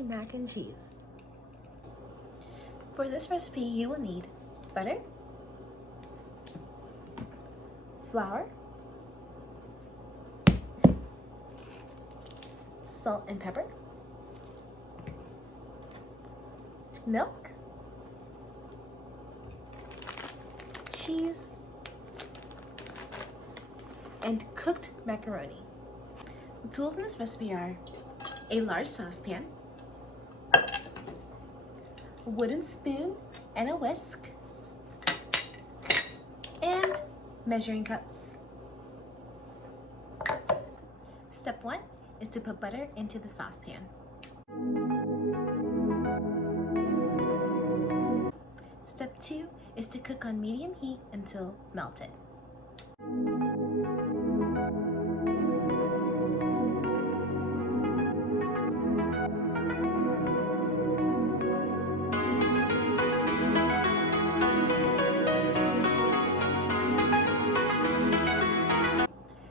tasty mac and cheese. For this recipe, you will need butter, flour, salt and pepper, milk, cheese, and cooked macaroni. The tools in this recipe are a large saucepan, a wooden spoon and a whisk, and measuring cups. Step 1 is to put butter into the saucepan. Step 2 is to cook on medium heat until melted.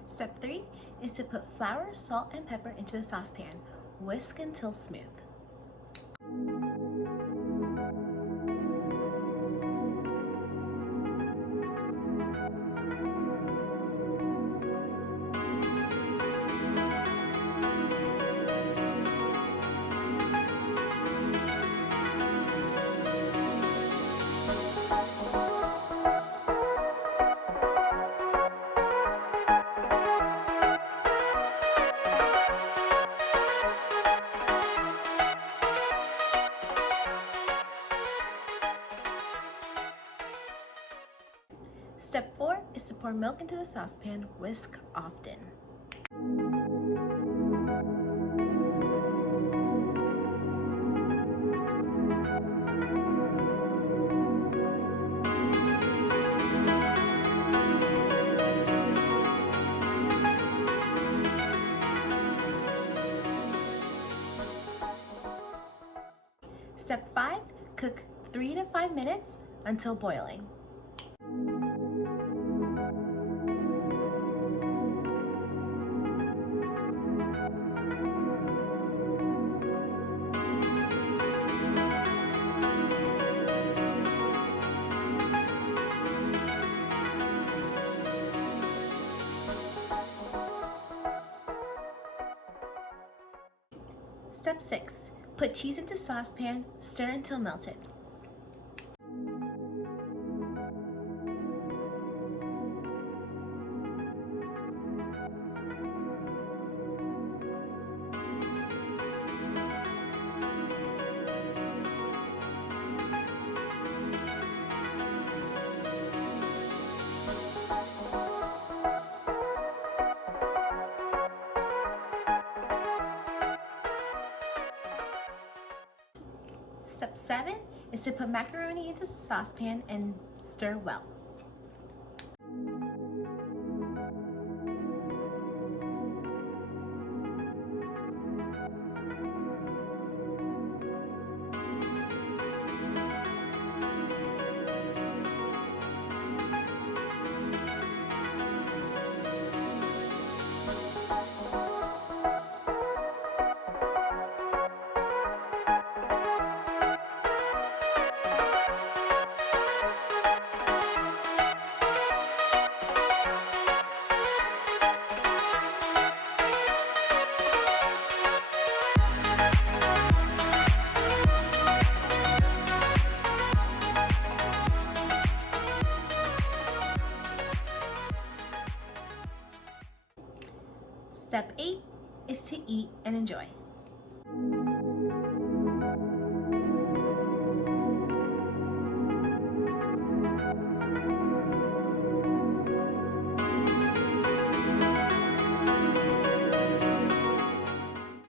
Step 3 is to put flour, salt, and pepper into the saucepan. Whisk until smooth. Step 4 is to pour milk into the saucepan. Whisk often. Step 5, cook 3 to 5 minutes until boiling. Step 6, put cheese into saucepan, stir until melted. Step 7 is to put macaroni into the saucepan and stir well. Step 8 is to eat and enjoy.